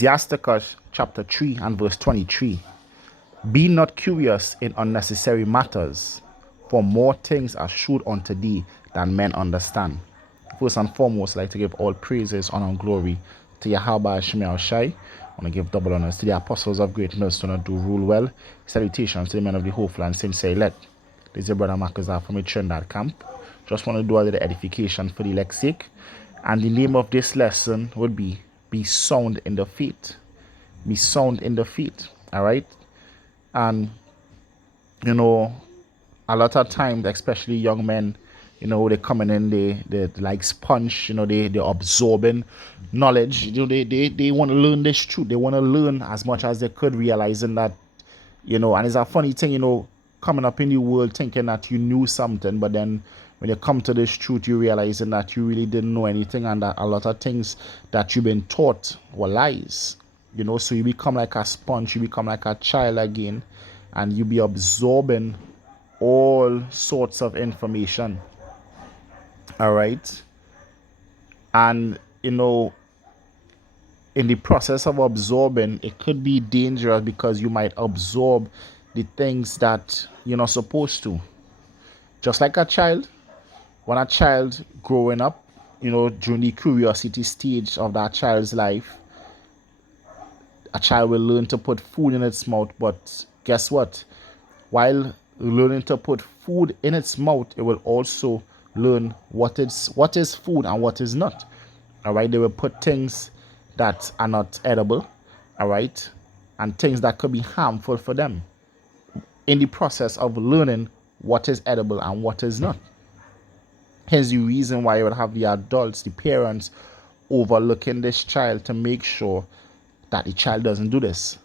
Ecclesiasticus chapter 3 and verse 23. Be not curious in unnecessary matters, for more things are shewed unto thee than men understand. First and foremost, I'd like to give all praises, honor, and glory to Yahweh Shemel Shai. I want to give double honors to the apostles of greatness to not do rule well. Salutations to the men of the hopeful and sincere elect. This is your brother Makazar from a Trinidad camp. Just want to do a little edification for the elect's sake. And the name of this lesson would be sound in the faith. Be sound in the faith. Alright? And, you know, a lot of times, especially young men, you know, they coming in, they like sponge, you know, they're absorbing knowledge. You know, they want to learn this truth. They want to learn as much as they could, realizing that, you know, and it's a funny thing, you know, coming up in the world thinking that you knew something, but then when you come to this truth, you realizing that you really didn't know anything, and that a lot of things that you've been taught were lies. You know, so you become like a sponge, you become like a child again, and you be absorbing all sorts of information. All right. And, you know, in the process of absorbing, it could be dangerous because you might absorb the things that you're not supposed to. Just like a child, when a child growing up, you know, during the curiosity stage of that child's life, a child will learn to put food in its mouth, but guess what? While learning to put food in its mouth, it will also learn what is food and what is not. All right, they will put things that are not edible, all right, and things that could be harmful for them in the process of learning what is edible and what is not. Hence the reason why you would have the adults, the parents, overlooking this child to make sure that the child doesn't do this.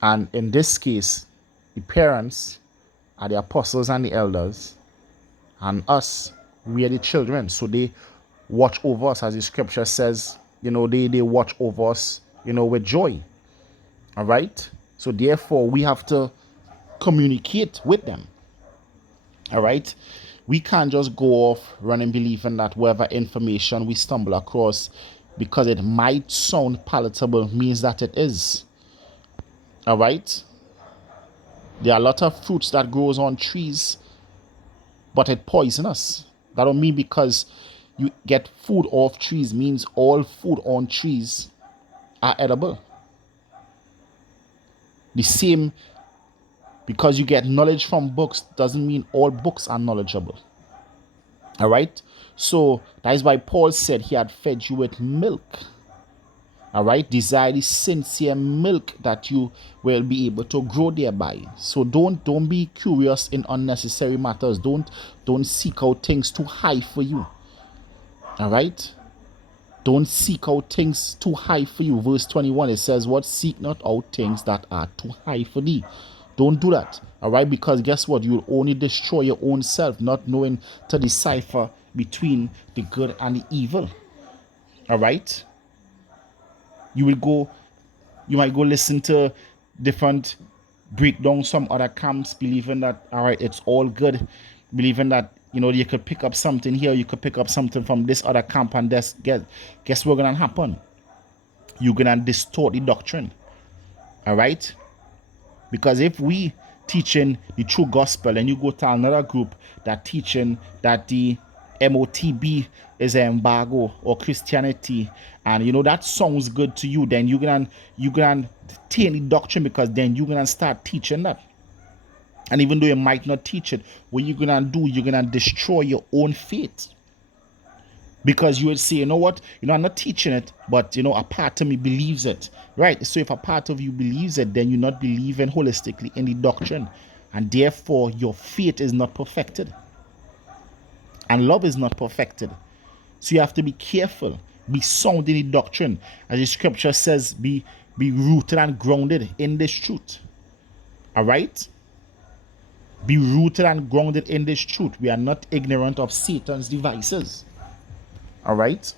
And in this case, the parents are the apostles and the elders, and us, we are the children. So they watch over us, as the scripture says, you know, they watch over us, you know, with joy. All right? So therefore, we have to communicate with them. All right? We can't just go off running believing that whatever information we stumble across, because it might sound palatable, means that it is. All right? There are a lot of fruits that grows on trees, but it poisonous. That don't mean because you get food off trees means all food on trees are edible. The same, because you get knowledge from books doesn't mean all books are knowledgeable. All right? So that is why Paul said he had fed you with milk. All right? Desire the sincere milk that you will be able to grow thereby. So don't be curious in unnecessary matters. Don't seek out things too high for you. All right? Don't seek out things too high for you. Verse 21, it says, what? Seek not out things that are too high for thee. Don't do that. All right? Because guess what? You will only destroy your own self, not knowing to decipher between the good and the evil. All right? You might go listen to different breakdowns, some other camps, believing that, all right, it's all good, believing that, you know, you could pick up something here, you could pick up something from this other camp, and guess what's gonna happen? You're gonna distort the doctrine. All right? Because if we teaching the true gospel and you go to another group that teaching that the MOTB is an embargo or Christianity, and you know that sounds good to you, then you're gonna take the doctrine, because then you're gonna start teaching that. And even though you might not teach it, what you're gonna do, you're gonna destroy your own faith. Because you would say, you know what, you know, I'm not teaching it, but you know, a part of me believes it. Right? So if a part of you believes it, then you're not believing holistically in the doctrine. And therefore your faith is not perfected. And love is not perfected. So you have to be careful. Be sound in the doctrine. As the scripture says, be rooted and grounded in this truth. All right? Be rooted and grounded in this truth. We are not ignorant of Satan's devices. All right?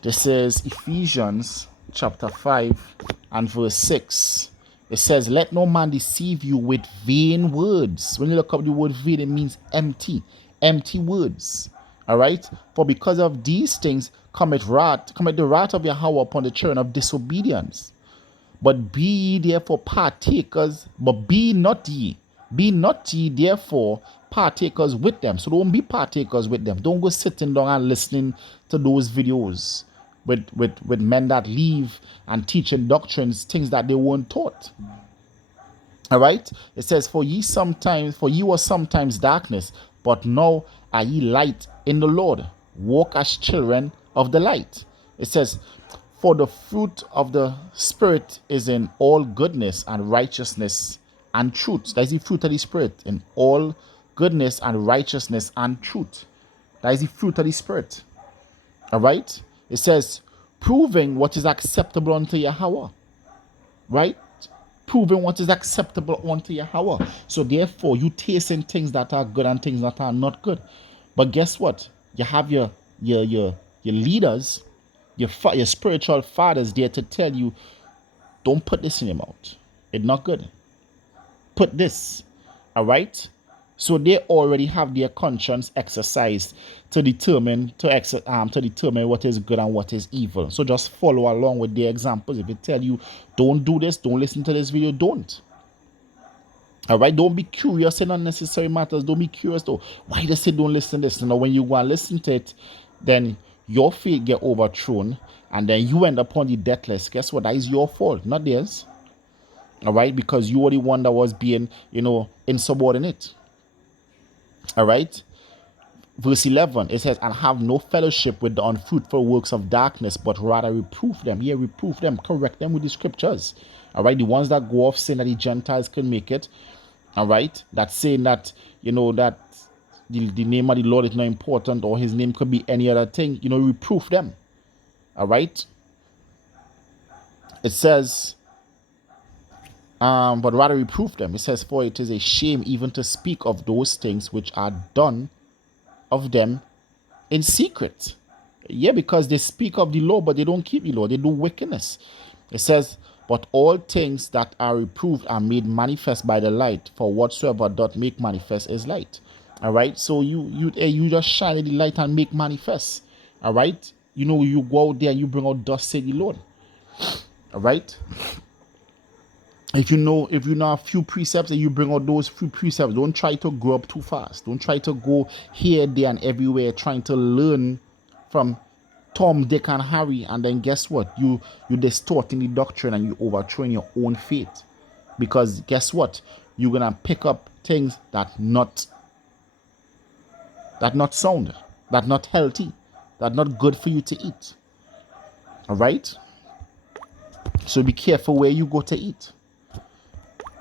This is Ephesians chapter 5 and verse 6. It says, let no man deceive you with vain words. When you look up the word vain, it means empty words. All right? For because of these things commit the wrath of Yahweh upon the children of disobedience. But be ye therefore partakers, be not ye therefore partakers with them. So don't be partakers with them. Don't go sitting down and listening to those videos with men that leave and teaching doctrines, things that they weren't taught. All right. It says, for ye were sometimes darkness, but now are ye light in the Lord. Walk as children of the light. It says, for the fruit of the Spirit is in all goodness and righteousness and truth. That is the fruit of the Spirit, in all goodness and righteousness and truth. That is the fruit of the Spirit. All right. It says, proving what is acceptable unto Yahweh. Right? Proving what is acceptable unto Yahweh. So therefore, you tasting things that are good and things that are not good. But guess what? You have your leaders, your spiritual fathers there to tell you, don't put this in your mouth. It's not good. Put this. All right? So they already have their conscience exercised to determine what is good and what is evil. So just follow along with their examples. If they tell you, don't do this, don't listen to this video, don't. All right? Don't be curious in unnecessary matters. Don't be curious though. Why they say don't listen to this? Now when you go and listen to it, then your faith get overthrown and then you end up on the death list. Guess what? That is your fault, not theirs. All right? Because you were the one that was being, insubordinate. All right. Verse 11, it says, and have no fellowship with the unfruitful works of darkness, but rather reproof them. Yeah, reproof them, correct them with the scriptures. All right. The ones that go off saying that the Gentiles can make it. All right. That's saying that, that the name of the Lord is not important or his name could be any other thing. Reproof them. All right. It says, but rather reproof them. It says, for it is a shame even to speak of those things which are done of them in secret. Yeah, because they speak of the law, but they don't keep the law. They do wickedness. It says, but all things that are reproved are made manifest by the light, for whatsoever doth make manifest is light. All right. So you just shine the light and make manifest. All right. You go out there and you bring out dust, say the Lord. All right. If you know a few precepts and you bring out those few precepts, don't try to grow up too fast. Don't try to go here, there, and everywhere trying to learn from Tom, Dick, and Harry. And then guess what? You distorting the doctrine and you overthrowing your own faith. Because guess what? You're gonna pick up things that not sound, that not healthy, that not good for you to eat. All right. So be careful where you go to eat.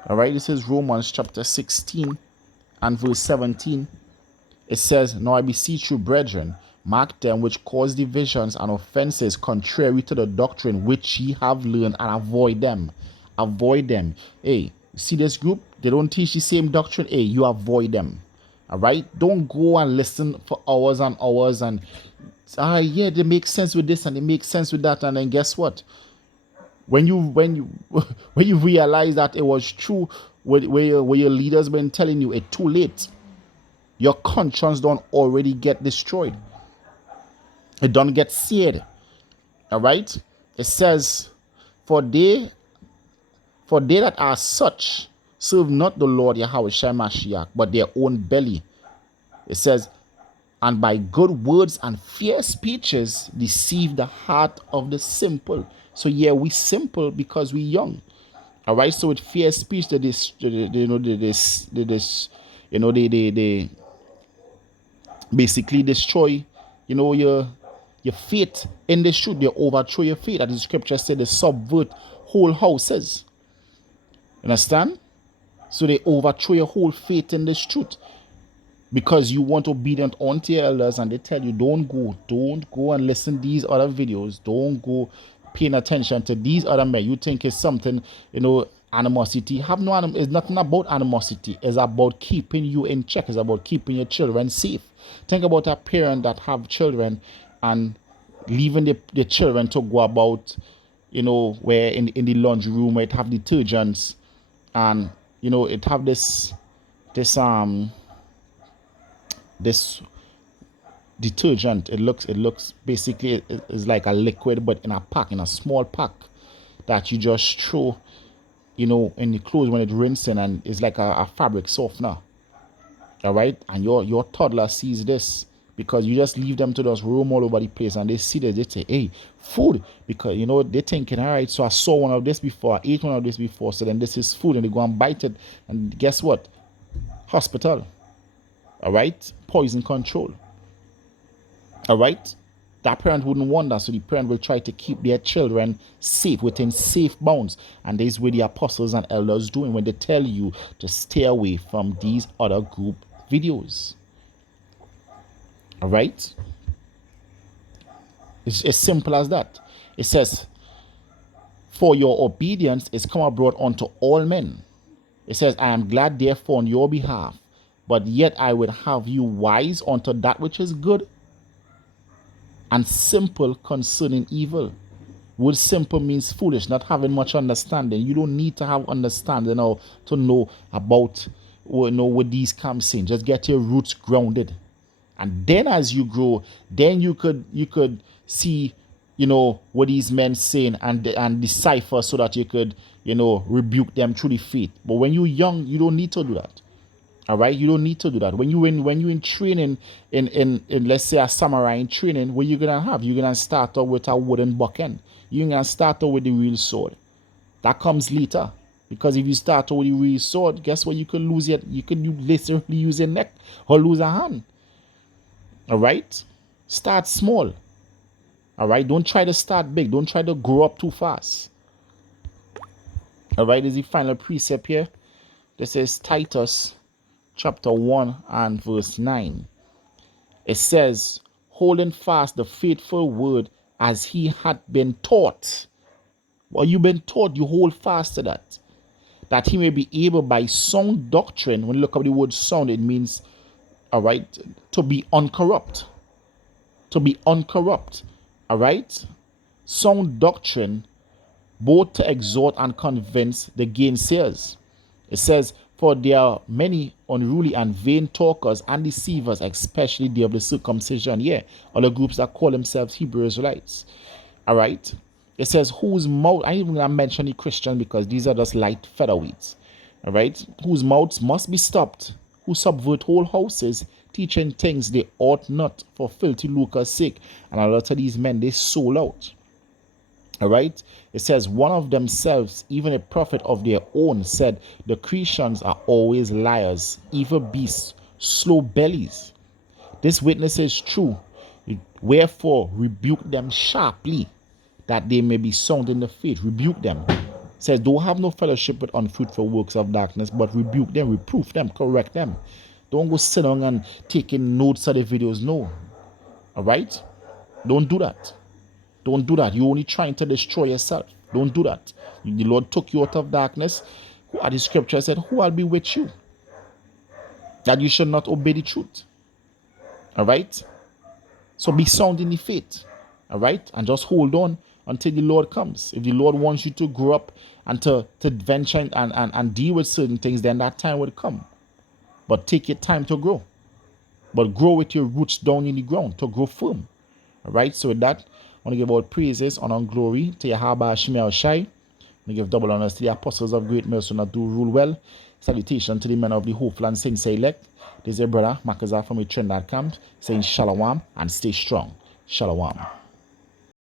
All right, this is Romans chapter 16 and verse 17. It says, now I beseech you, brethren, mark them which cause divisions and offenses contrary to the doctrine which ye have learned, and avoid them. Avoid them. Hey, see this group? They don't teach the same doctrine. Hey, you avoid them. All right? Don't go and listen for hours and hours and, yeah, they make sense with this and they make sense with that. And then guess what? When you realize that it was true, where your leaders been telling you, it's too late. Your conscience don't already get destroyed. It don't get seared. All right. It says, for they that are such serve not the Lord Yahweh Shai Mashiach, but their own belly. It says, and by good words and fair speeches deceive the heart of the simple. So yeah, we simple because we young. All right. So with fair speech, they basically destroy, your faith in the truth. They overthrow your faith. As the scripture said, they subvert whole houses. Understand? So they overthrow your whole faith in this truth. Because you want obedient unto your elders and they tell you, don't go and listen to these other videos. Don't go paying attention to these other men. You think it's something, animosity. It's nothing about animosity. It's about keeping you in check. It's about keeping your children safe. Think about a parent that have children and leaving the children to go about, where in the laundry room where it have detergents and, it have this detergent. It looks basically it's like a liquid, but in a pack, in a small pack that you just throw, in the clothes when it rinsing, and it's like a fabric softener. All right, and your toddler sees this, because you just leave them to just roam all over the place, and they see this, they say, hey, food, because they're thinking, all right, so I saw one of this before, I ate one of this before, so then this is food, and they go and bite it, and guess what? Hospital. All right, poison control. All right, that parent wouldn't want that, so the parent will try to keep their children safe, within safe bounds. And this is what the apostles and elders doing when they tell you to stay away from these other group videos. All right, it's as simple as that. It says, for your obedience is come abroad unto all men. It says, I am glad therefore on your behalf, but yet I would have you wise unto that which is good, and simple concerning evil. Word simple means foolish, not having much understanding. You don't need to have understanding or to know about what these camps saying. Just get your roots grounded, and then as you grow, then you could see what these men saying, and decipher, so that you could rebuke them through the faith. But when you're young, you don't need to do that. All right, you don't need to do that. When you in training, in let's say a samurai in training, what you're gonna start out with a wooden buckend. You're gonna start out with the real sword. That comes later, because if you start out with the real sword, guess what? You could lose it. You could literally use your neck or lose a hand. All right, start small. All right, don't try to start big. Don't try to grow up too fast. All right, this is the final precept here. This is Titus chapter 1 and verse 9. It says, holding fast the faithful word as he had been taught. Well, you've been taught, you hold fast to that he may be able by sound doctrine. When you look up the word sound, it means, all right, to be uncorrupt. To be uncorrupt. All right, sound doctrine, both to exhort and convince the gainsayers. It says, for there are many unruly and vain talkers and deceivers, especially they of the circumcision. Yeah, other groups that call themselves Hebrew Israelites. All right. It says, whose mouth, I even gonna mention the Christian, because these are just light featherweights. All right. Whose mouths must be stopped, who subvert whole houses, teaching things they ought not, for filthy lucre's sake. And a lot of these men, they sold out. All right. It says, one of themselves, even a prophet of their own, said, the Christians are always liars, evil beasts, slow bellies. This witness is true. Wherefore rebuke them sharply, that they may be sound in the faith. Rebuke them. It says, don't have no fellowship with unfruitful works of darkness, but rebuke them, reproof them, correct them. Don't go sit down and taking notes of the videos. No. All right. Don't do that. Don't do that. You're only trying to destroy yourself. Don't do that. The Lord took you out of darkness. The scripture said, who will be with you? That you should not obey the truth. All right? So be sound in the faith. All right? And just hold on until the Lord comes. If the Lord wants you to grow up and to venture and deal with certain things, then that time will come. But take your time to grow. But grow with your roots down in the ground, to grow firm. All right? So with that, I want to give all praises, honor, and glory to Yahweh Shemel Shai. I want to give double honors to the apostles of great mercy that do rule well. Salutation to the men of the hopeful and saints elect. This is your brother, Makazar from the Trinidad camp, saying shalom and stay strong. Shalom.